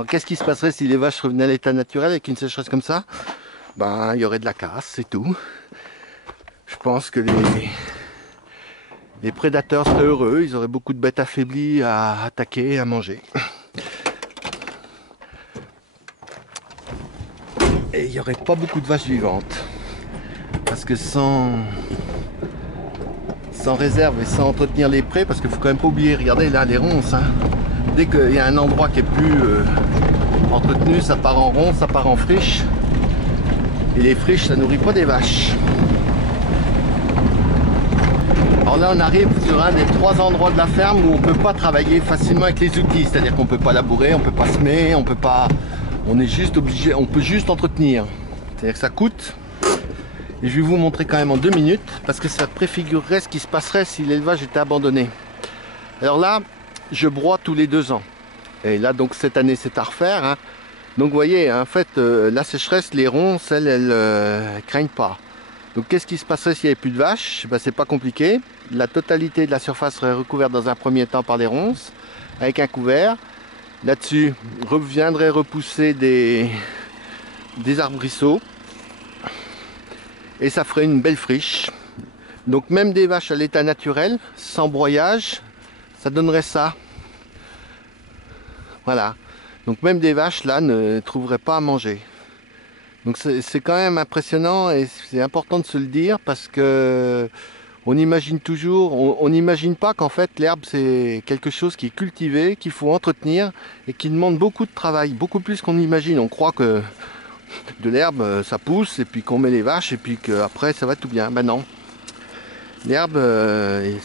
Alors qu'est-ce qui se passerait si les vaches revenaient à l'état naturel avec une sécheresse comme ça? Ben, il y aurait de la casse, c'est tout. Je pense que les prédateurs seraient heureux, ils auraient beaucoup de bêtes affaiblies à attaquer et à manger. Et il n'y aurait pas beaucoup de vaches vivantes. Parce que sans réserve et sans entretenir les prés, parce qu'il faut quand même pas oublier, regardez là les ronces, hein. Dès qu'il y a un endroit qui est plus entretenu, ça part en ronce, ça part en friche. Et les friches, ça nourrit pas des vaches. Alors là, on arrive sur un des 3 endroits de la ferme où on peut pas travailler facilement avec les outils. C'est-à-dire qu'on peut pas labourer, on peut pas semer, on peut pas... On est juste obligé, on peut juste entretenir. C'est-à-dire que ça coûte. Et je vais vous montrer quand même en 2 minutes, parce que ça préfigurerait ce qui se passerait si l'élevage était abandonné. Alors là, je broie tous les 2 ans. Et là, donc cette année, c'est à refaire, hein. Donc vous voyez, en fait, la sécheresse, les ronces, elles craignent pas. Donc qu'est-ce qui se passerait s'il n'y avait plus de vaches? Ben, c'est pas compliqué. La totalité de la surface serait recouverte dans un premier temps par les ronces, avec un couvert. Là-dessus, viendrait repousser des arbrisseaux. Et ça ferait une belle friche. Donc même des vaches à l'état naturel, sans broyage, ça donnerait ça. Voilà. Donc même des vaches là ne trouveraient pas à manger. Donc c'est quand même impressionnant et c'est important de se le dire parce que on imagine toujours, on n'imagine pas qu'en fait l'herbe c'est quelque chose qui est cultivé, qu'il faut entretenir et qui demande beaucoup de travail, beaucoup plus qu'on imagine. On croit que de l'herbe ça pousse et puis qu'on met les vaches et puis qu'après ça va tout bien. Ben non. L'herbe,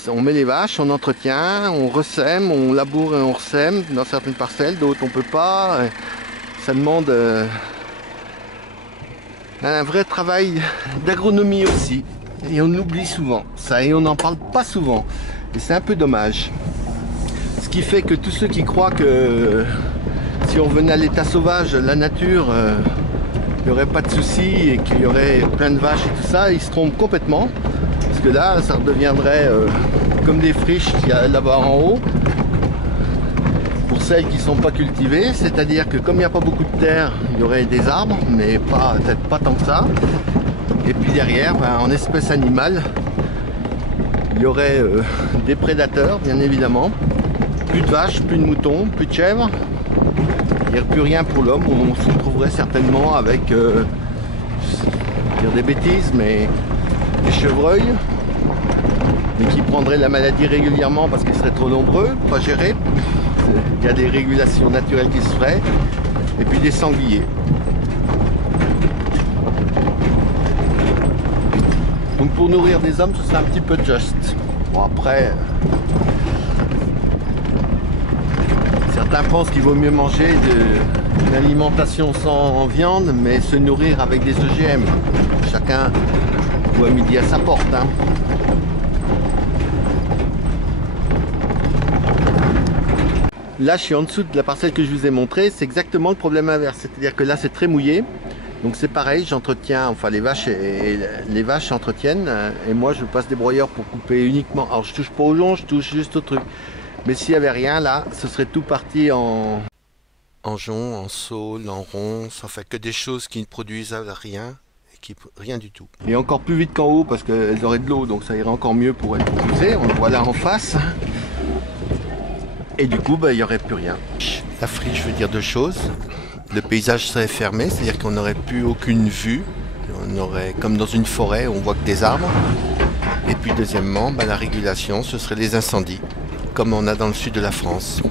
on met les vaches, on entretient, on ressème, on laboure et on ressème dans certaines parcelles, d'autres on peut pas. Ça demande un vrai travail d'agronomie aussi. Et on oublie souvent ça et on n'en parle pas souvent. Et c'est un peu dommage. Ce qui fait que tous ceux qui croient que si on venait à l'état sauvage, la nature, il n'y aurait pas de soucis et qu'il y aurait plein de vaches et tout ça, ils se trompent complètement. Parce que là, ça redeviendrait comme des friches qu'il y a là-bas en haut. Pour celles qui ne sont pas cultivées, c'est-à-dire que comme il n'y a pas beaucoup de terre, il y aurait des arbres, mais peut-être pas tant que ça. Et puis derrière, ben, en espèce animale, il y aurait des prédateurs, bien évidemment. Plus de vaches, plus de moutons, plus de chèvres. Il n'y aurait plus rien pour l'homme. On se retrouverait certainement avec, je vais dire des bêtises, mais des chevreuils, mais qui prendraient la maladie régulièrement parce qu'ils seraient trop nombreux, pas gérés. Il y a des régulations naturelles qui se feraient. Et puis des sangliers. Donc pour nourrir des hommes, ce serait un petit peu juste. Bon après, certains pensent qu'il vaut mieux manger une alimentation sans viande, mais se nourrir avec des OGM. Chacun voit midi à sa porte, hein. Là, je suis en dessous de la parcelle que je vous ai montrée. C'est exactement le problème inverse. C'est-à-dire que là, c'est très mouillé. Donc c'est pareil, j'entretiens, enfin les vaches entretiennent. Et moi, je passe des broyeurs pour couper uniquement. Alors, je touche pas au jonc, je touche juste au truc. Mais s'il n'y avait rien, là, ce serait tout parti en jonc, en saule, en ronce. Enfin, que des choses qui ne produisent rien. Rien du tout. Et encore plus vite qu'en haut parce qu'elles auraient de l'eau, donc ça irait encore mieux pour être poussées. On le voit là en face. Et du coup, il n'y aurait plus rien. La friche veut dire 2 choses. Le paysage serait fermé, c'est-à-dire qu'on n'aurait plus aucune vue. On aurait, comme dans une forêt, on voit que des arbres. Et puis deuxièmement, la régulation, ce serait les incendies, comme on a dans le sud de la France.